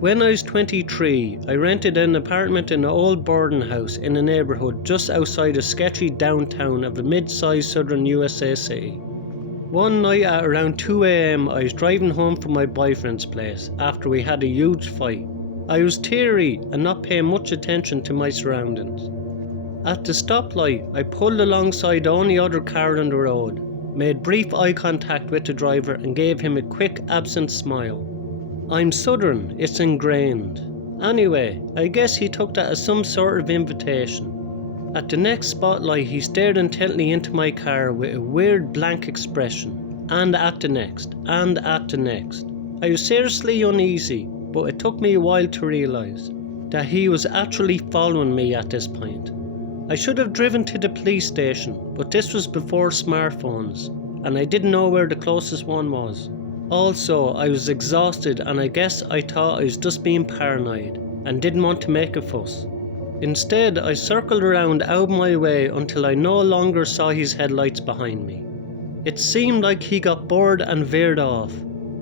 When I was 23, I rented an apartment in an old boarding house in a neighbourhood just outside a sketchy downtown of a mid-sized southern USA city. One night at around 2 a.m, I was driving home from my boyfriend's place after we had a huge fight. I was teary and not paying much attention to my surroundings. At the stoplight, I pulled alongside the only other car on the road, made brief eye contact with the driver and gave him a quick absent smile. I'm southern, it's ingrained. Anyway, I guess he took that as some sort of invitation. At the next spotlight, he stared intently into my car with a weird blank expression. And at the next, and at the next. I was seriously uneasy, but it took me a while to realise that he was actually following me at this point. I should have driven to the police station, but this was before smartphones, and I didn't know where the closest one was. Also, I was exhausted and I guess I thought I was just being paranoid and didn't want to make a fuss. Instead, I circled around out of my way until I no longer saw his headlights behind me. It seemed like he got bored and veered off.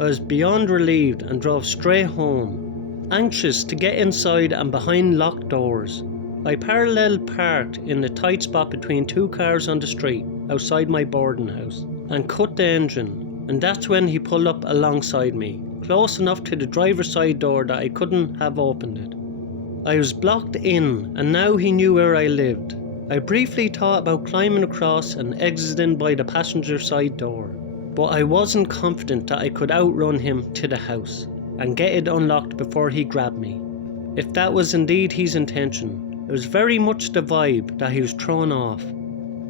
I was beyond relieved and drove straight home, anxious to get inside and behind locked doors. I parallel parked in the tight spot between two cars on the street outside my boarding house and cut the engine. And that's when he pulled up alongside me, close enough to the driver's side door that I couldn't have opened it. I was blocked in, and now he knew where I lived. I briefly thought about climbing across and exiting by the passenger side door, but I wasn't confident that I could outrun him to the house and get it unlocked before he grabbed me. If that was indeed his intention, it was very much the vibe that he was throwing off.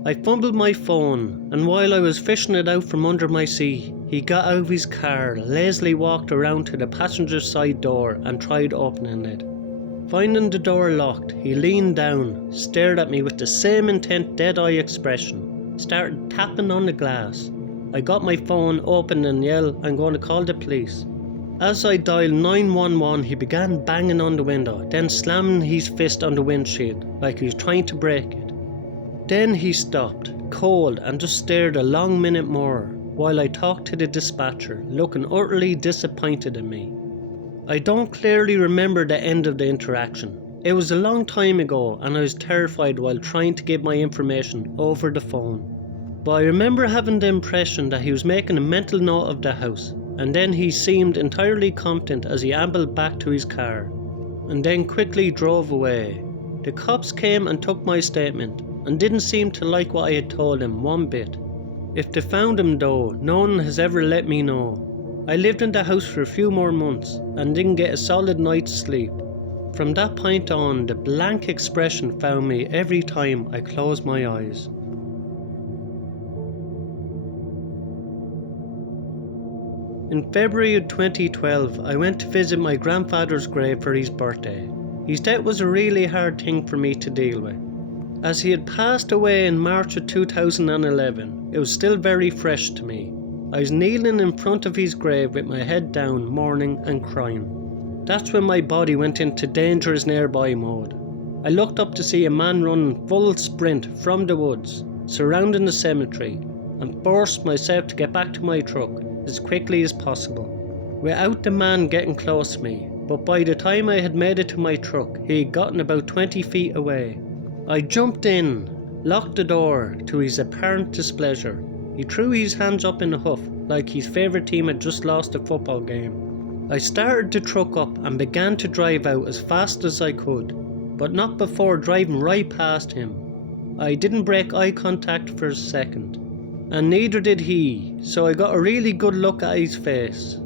I fumbled my phone, and while I was fishing it out from under my seat, he got out of his car, lazily walked around to the passenger side door and tried opening it. Finding the door locked, he leaned down, stared at me with the same intent dead-eye expression, started tapping on the glass. I got my phone open and yelled, "I'm going to call the police." As I dialed 911, he began banging on the window, then slamming his fist on the windshield like he was trying to break it. Then he stopped, cold, and just stared a long minute more, while I talked to the dispatcher, looking utterly disappointed in me. I don't clearly remember the end of the interaction. It was a long time ago, and I was terrified while trying to give my information over the phone. But I remember having the impression that he was making a mental note of the house, and then he seemed entirely confident as he ambled back to his car, and then quickly drove away. The cops came and took my statement, and didn't seem to like what I had told him one bit. If they found him though, no one has ever let me know. I lived in the house for a few more months and didn't get a solid night's sleep. From that point on, the blank expression found me every time I closed my eyes. In February of 2012, I went to visit my grandfather's grave for his birthday. His death was a really hard thing for me to deal with. As he had passed away in March of 2011, it was still very fresh to me. I was kneeling in front of his grave with my head down, mourning and crying. That's when my body went into dangerous nearby mode. I looked up to see a man running full sprint from the woods, surrounding the cemetery, and forced myself to get back to my truck as quickly as possible, without the man getting close to me. But by the time I had made it to my truck, he had gotten about 20 feet away. I jumped in, locked the door, to his apparent displeasure. He threw his hands up in a huff, like his favourite team had just lost a football game. I started the truck up and began to drive out as fast as I could, but not before driving right past him. I didn't break eye contact for a second, and neither did he, so I got a really good look at his face.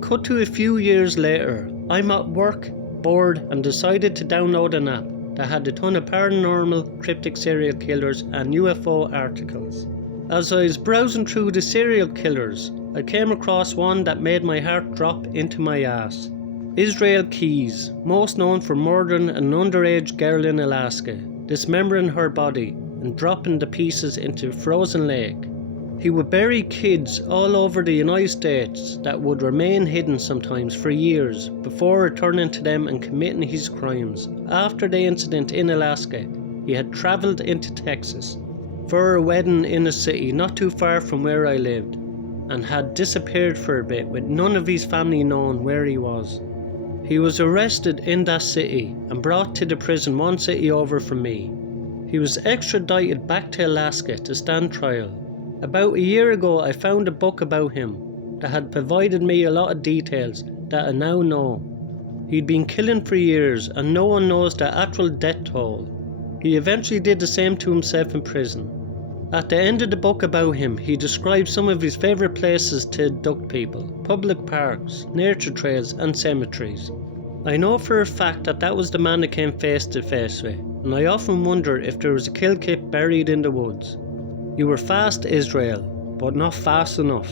Cut to a few years later, I'm at work, bored, and decided to download an app that had a ton of paranormal, cryptic serial killers and UFO articles. As I was browsing through the serial killers, I came across one that made my heart drop into my ass. Israel Keyes, most known for murdering an underage girl in Alaska, dismembering her body and dropping the pieces into a frozen lake. He would bury kids all over the United States that would remain hidden sometimes for years before returning to them and committing his crimes. After the incident in Alaska, he had travelled into Texas for a wedding in a city not too far from where I lived, and had disappeared for a bit with none of his family knowing where he was. He was arrested in that city and brought to the prison one city over from me. He was extradited back to Alaska to stand trial. About a year ago I found a book about him that had provided me a lot of details that I now know. He'd been killing for years and no one knows the actual death toll. He eventually did the same to himself in prison. At the end of the book about him, he described some of his favourite places to abduct people: public parks, nature trails and cemeteries. I know for a fact that that was the man I came face to face with, and I often wonder if there was a kill kit buried in the woods. You were fast, Israel, but not fast enough.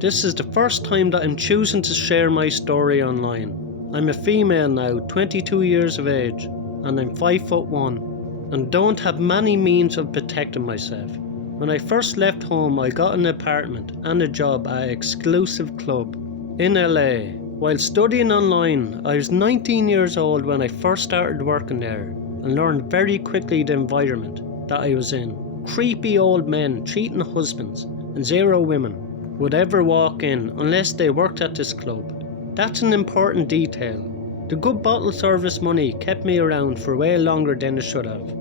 This is the first time that I'm choosing to share my story online. I'm a female now, 22 years of age, and I'm 5'1", and don't have many means of protecting myself. When I first left home, I got an apartment and a job at an exclusive club in LA. While studying online, I was 19 years old when I first started working there, and learned very quickly the environment that I was in. Creepy old men, cheating husbands, and 0 women would ever walk in unless they worked at this club. That's an important detail. The good bottle service money kept me around for way longer than it should have.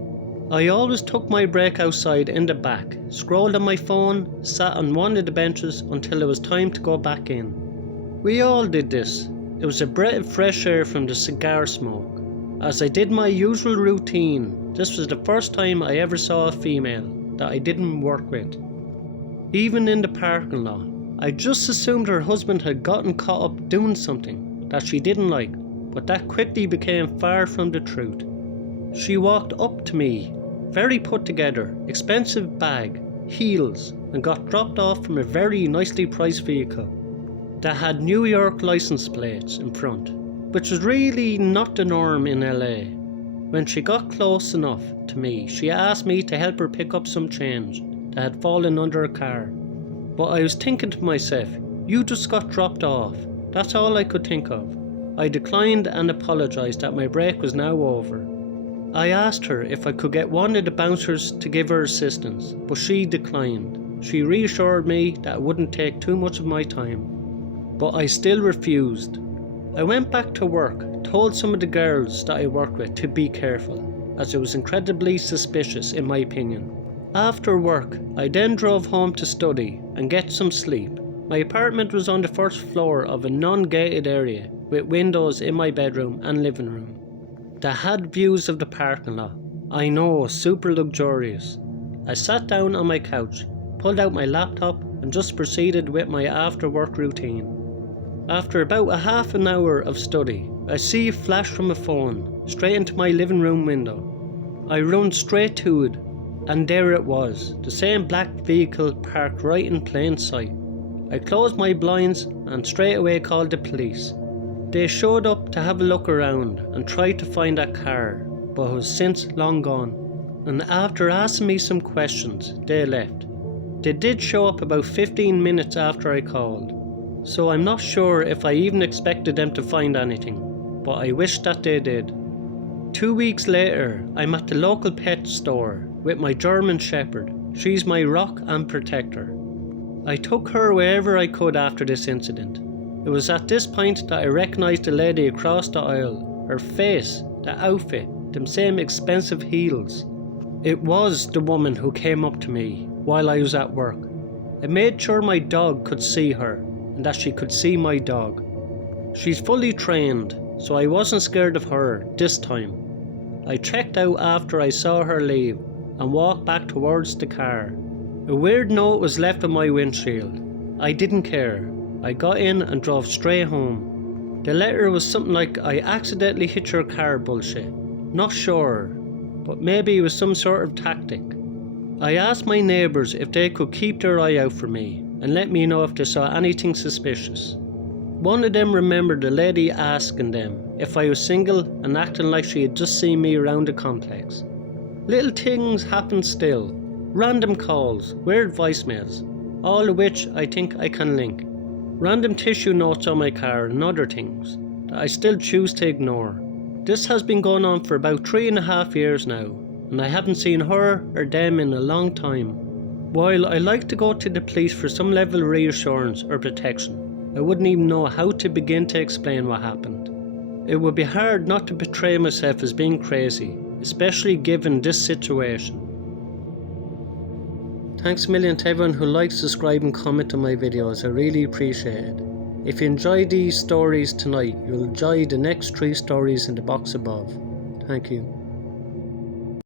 I always took my break outside in the back, scrolled on my phone, sat on one of the benches until it was time to go back in. We all did this. It was a breath of fresh air from the cigar smoke. As I did my usual routine, this was the first time I ever saw a female that I didn't work with. Even in the parking lot, I just assumed her husband had gotten caught up doing something that she didn't like, but that quickly became far from the truth. She walked up to me, very put together, expensive bag, heels, and got dropped off from a very nicely priced vehicle that had New York license plates in front, which was really not the norm in LA. When she got close enough to me, she asked me to help her pick up some change that had fallen under a car. But I was thinking to myself, you just got dropped off. That's all I could think of. I declined and apologised that my break was now over. I asked her if I could get one of the bouncers to give her assistance, but she declined. She reassured me that it wouldn't take too much of my time, but I still refused. I went back to work, told some of the girls that I worked with to be careful, as it was incredibly suspicious in my opinion. After work, I then drove home to study and get some sleep. My apartment was on the first floor of a non-gated area with windows in my bedroom and living room that had views of the parking lot. I know, super luxurious. I sat down on my couch, pulled out my laptop and just proceeded with my after work routine. After about a half an hour of study, I see a flash from a phone straight into my living room window. I run straight to it, and there it was, the same black vehicle parked right in plain sight. I closed my blinds and straight away called the police. They showed up to have a look around and tried to find that car, but it was since long gone. And after asking me some questions, they left. They did show up about 15 minutes after I called, so I'm not sure if I even expected them to find anything, but I wish that they did. 2 weeks later, I'm at the local pet store with my German Shepherd. She's my rock and protector. I took her wherever I could after this incident. It was at this point that I recognised the lady across the aisle. Her face, the outfit, them same expensive heels. It was the woman who came up to me while I was at work. I made sure my dog could see her and that she could see my dog. She's fully trained, so I wasn't scared of her this time. I checked out after I saw her leave and walked back towards the car. A weird note was left on my windshield. I didn't care. I got in and drove straight home. The letter was something like, "I accidentally hit your car" bullshit. Not sure, but maybe it was some sort of tactic. I asked my neighbours if they could keep their eye out for me and let me know if they saw anything suspicious. One of them remembered the lady asking them if I was single and acting like she had just seen me around the complex. Little things happen still. Random calls, weird voicemails, all of which I think I can link. Random tissue notes on my car and other things that I still choose to ignore. This has been going on for about 3.5 years now, and I haven't seen her or them in a long time. While I like to go to the police for some level of reassurance or protection, I wouldn't even know how to begin to explain what happened. It would be hard not to portray myself as being crazy, especially given this situation. Thanks a million to everyone who likes, subscribe and comment on my videos, I really appreciate it. If you enjoyed these stories tonight, you'll enjoy the next 3 stories in the box above. Thank you.